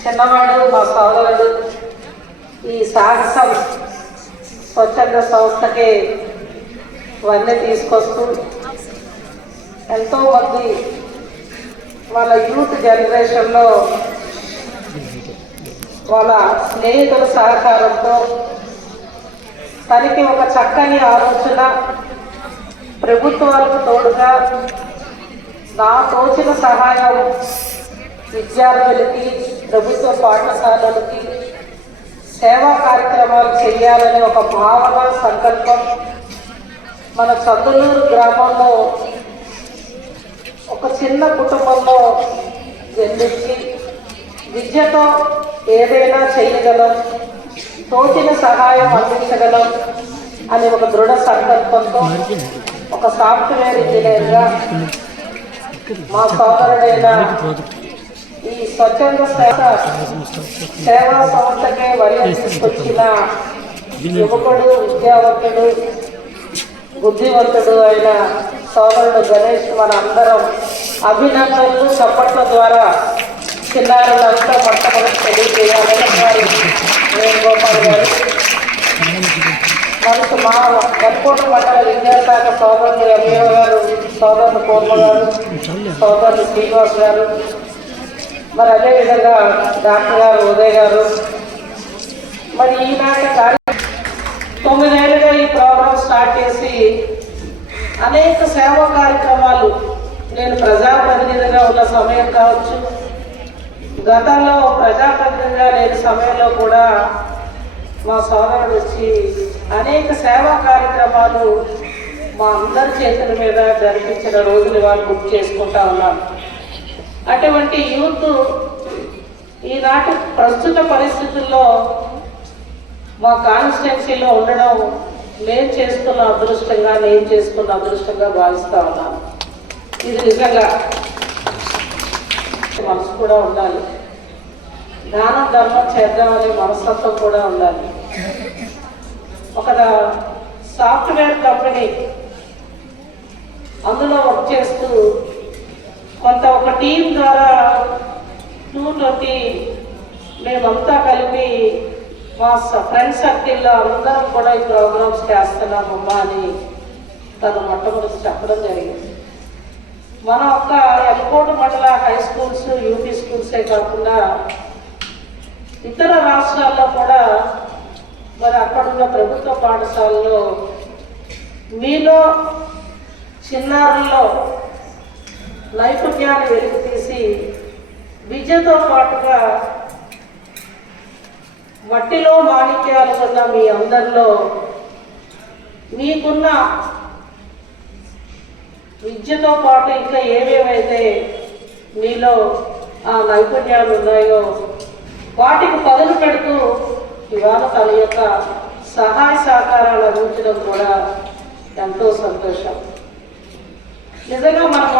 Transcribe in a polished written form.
చిన్నవాడు మా సోదరుడు ఈ సాహసం స్వచ్ఛంద సంస్థకి ఇవన్నీ తీసుకొస్తూ ఎంతోమంది వాళ్ళ యూత్ జనరేషన్లో వాళ్ళ స్నేహితుల సహకారంతో తనకి ఒక చక్కని ఆలోచన ప్రభుత్వాలకు తోడుగా నా తోచిన సహాయం విద్యార్థులకి ప్రభుత్వ పాఠశాలలకి సేవా కార్యక్రమాలు చేయాలనే ఒక భావన సంకల్పం మన చందులూరు గ్రామంలో ఒక చిన్న కుటుంబంలో జన్మించి విద్యతో ఏదైనా చేయగలం, తోచిన సహాయం అందించగలం అనే ఒక దృఢ సంకల్పంతో ఒక సాఫ్ట్వేర్ ఇంజనీర్గా మా సోదరుడైన ఈ స్వచ్ఛంద సేవా సంస్థకే వరి తీసుకొచ్చిన యువకుడు, విద్యావంతుడు, బుద్ధివంతుడు అయిన సోదరుడు గణేష్ మన అందరం అభినందనలు చప్పట్ల ద్వారా చిన్నారులంతా మొట్టమొదటి తెలియజేయాలని వారు వేణుగోపాల్ గారు మనకు మా గన్కోట మండల విద్యాశాఖ సోదరులు ఎంఏ గారు, సోదరులు కోర్మ గారు, సోదరులు శ్రీనివాస్ గారు, మరి అదేవిధంగా డాక్టర్ గారు ఉదయ్ గారు. మరి ఈనాటి 9 ఏళ్ళుగా ఈ ప్రోగ్రాం స్టార్ట్ చేసి అనేక సేవా కార్యక్రమాలు నేను ప్రజాప్రతినిధిగా ఉన్న సమయం కావచ్చు, గతంలో ప్రజాప్రతినిధిగా లేని సమయంలో కూడా మా సోదరుడు వచ్చి అనేక సేవా కార్యక్రమాలు మా అందరి చేతుల మీద జరిపించిన రోజులు వాళ్ళు గుర్తు చేసుకుంటా ఉన్నాను. అటువంటి యూత్ ఈనాటి ప్రస్తుత పరిస్థితుల్లో మా కాన్స్టిట్యున్సీలో ఉండడం నేను చేసుకున్న అదృష్టంగా భావిస్తా ఉన్నాను. ఇది నిజంగా మనసు కూడా ఉండాలి, దానం ధర్మం చేద్దామనే మనస్తత్వం కూడా ఉండాలి. ఒక సాఫ్ట్వేర్ కంపెనీ అందులో వర్క్ చేస్తూ ఒక టీం ద్వారా 220 మేమంతా కలిపి మా ఫ్రెండ్ సర్కిల్లో అందరం కూడా ఈ ప్రోగ్రామ్స్ చేస్తున్నామమ్మా అని తను మొట్టమొదటి చెప్పడం జరిగింది. మన ఒక్క ఎల్కోట మండల హై స్కూల్స్, యూపీ స్కూల్సే కాకుండా ఇతర రాష్ట్రాల్లో కూడా మరి అక్కడున్న ప్రభుత్వ పాఠశాలలో మీలో చిన్నారుల్లో నైపుణ్యాన్ని వెలికి తీసి విద్యతో పాటుగా మట్టిలో మాణిక్యాలు ఉన్న మీ అందరిలో మీకున్న విద్యతో పాటు ఇంకా ఏమేమైతే మీలో ఆ నైపుణ్యాలు ఉన్నాయో వాటికి పదులు పెడుతూ ఇవాళ తన యొక్క సహాయ సహకారాలు అందించడం కూడా ఎంతో సంతోషం. నిజంగా మనం